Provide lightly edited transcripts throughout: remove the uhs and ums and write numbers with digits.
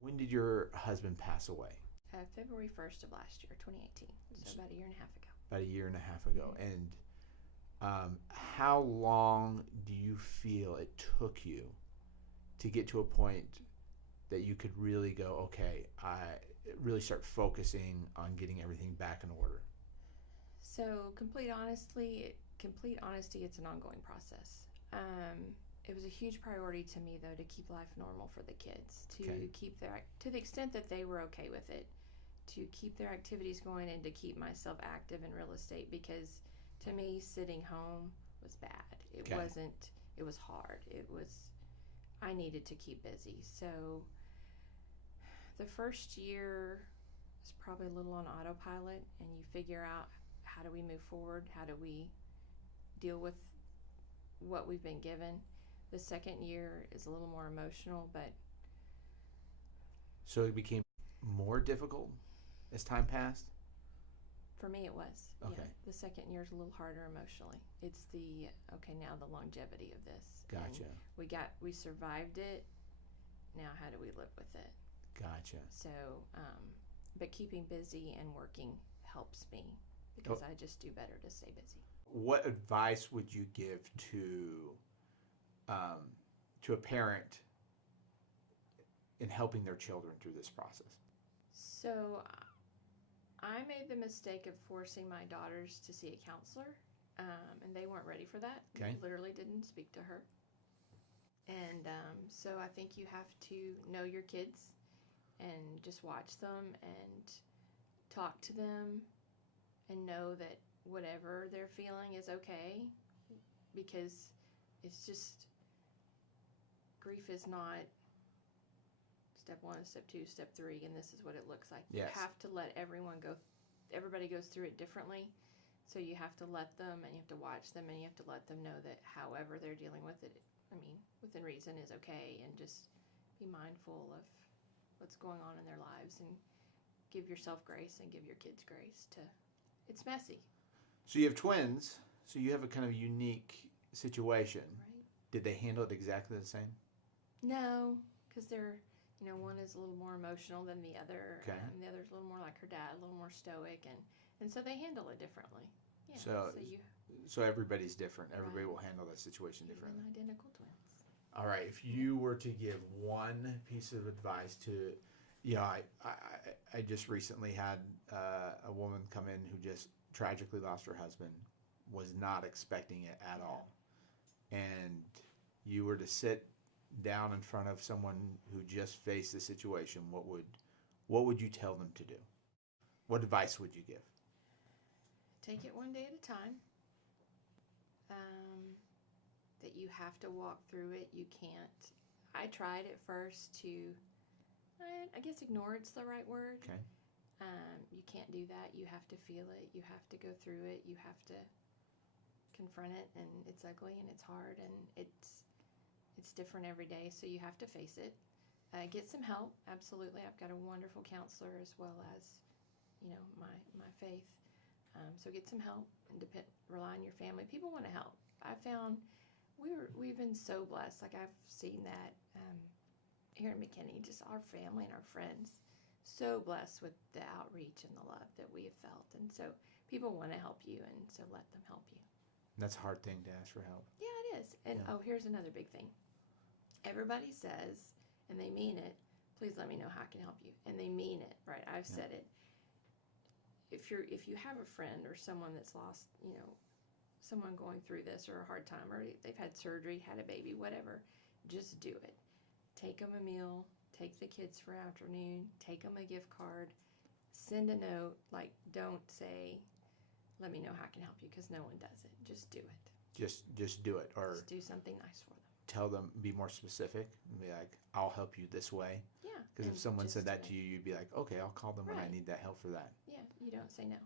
When did your husband pass away? February 1st of last year, 2018. So about a year and a half ago. About a year and a half ago. And how long do you feel it took you to get to a point that you could really go, okay, I really start focusing on getting everything back in order? So complete honesty, it's an ongoing process. It was a huge priority to me, though, to keep life normal for the kids, to keep to the extent that they were okay with it, to keep their activities going and to keep myself active in real estate, because to me, sitting home was bad. It wasn't, it was hard. I needed to keep busy. So the first year was probably a little on autopilot, and you figure out, how do we move forward? How do we deal with what we've been given? The second year is a little more emotional, but... So it became more difficult as time passed? For me, it was. Okay. Yeah. The second year is a little harder emotionally. It's now the longevity of this. Gotcha. And we survived it. Now how do we live with it? Gotcha. So, but keeping busy and working helps me, because I just do better to stay busy. What advice would you give to a parent in helping their children through this process? So I made the mistake of forcing my daughters to see a counselor, and they weren't ready for that. Okay. They literally didn't speak to her. And so I think you have to know your kids and just watch them and talk to them and know that whatever they're feeling is okay, because it's just, grief is not step 1, step 2, step 3, and this is what it looks like. Yes. You have to let everybody goes through it differently, so you have to let them, and you have to watch them, and you have to let them know that however they're dealing with it, within reason, is okay, and just be mindful of what's going on in their lives, and give yourself grace and give your kids grace. It's messy. So you have twins, so you have a kind of unique situation. Right. Did they handle it exactly the same? No, because they're, one is a little more emotional than the other. Okay. The other's a little more like her dad, a little more stoic, and so they handle it differently. Yeah. So everybody's different. Everybody Right. will handle that situation differently. Even identical twins. All right. If you were to give one piece of advice to, I just recently had a woman come in who just tragically lost her husband, was not expecting it at all, and you were to sit down in front of someone who just faced the situation, what would you tell them to do? What advice would you give? Take it one day at a time. That you have to walk through it. You can't. I tried at first to, I guess ignore it's the right word. Okay. You can't do that. You have to feel it. You have to go through it. You have to confront it, and it's ugly and it's hard and it's different every day. So you have to face it. Get some help. Absolutely. I've got a wonderful counselor, as well as, my faith. So get some help and rely on your family. People want to help. I found we've been so blessed. Like, I've seen that here in McKinney, just our family and our friends, so blessed with the outreach and the love that we have felt. And so people want to help you, and so let them help you. That's a hard thing to ask for help. Yeah, it is. And here's another big thing. Everybody says, and they mean it, please let me know how I can help you. And they mean it, right? I've said it. If you have a friend or someone that's lost, someone going through this, or a hard time, or they've had surgery, had a baby, whatever, just do it. Take them a meal, take the kids for afternoon, take them a gift card, send a note. Like, don't say, let me know how I can help you, because no one does it. Just do it. Just do it, or just do something nice for them. Tell them, be more specific, and be like, I'll help you this way. Yeah. Because if someone said that to you, you'd be like, okay, I'll call them when I Right. need that help for that. Yeah, you don't say no.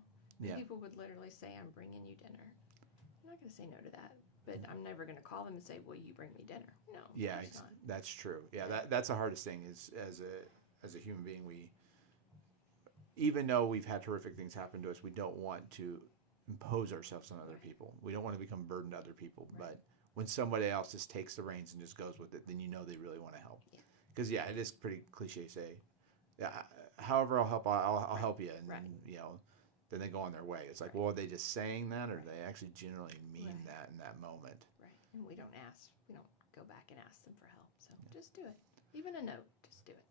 Yeah. People would literally say, I'm bringing you dinner. I'm not going to say no to that, but I'm never going to call them and say, will you bring me dinner? No. Yeah, that's true. Yeah, that's the hardest thing is, as a human being, we, even though we've had horrific things happen to us, we don't want to impose ourselves on other people. We don't want to become a burden to other people. Right. But when somebody else just takes the reins and just goes with it, then they really want to help. Yeah. Because yeah, it is pretty cliche. Say, yeah, however I'll help, I'll help you, and Right. you know, then they go on their way. It's like, Right. well, are they just saying that, or Right. do they actually generally mean Right. that in that moment? Right. And we don't go back and ask them for help. So just do it. Even a note, just do it.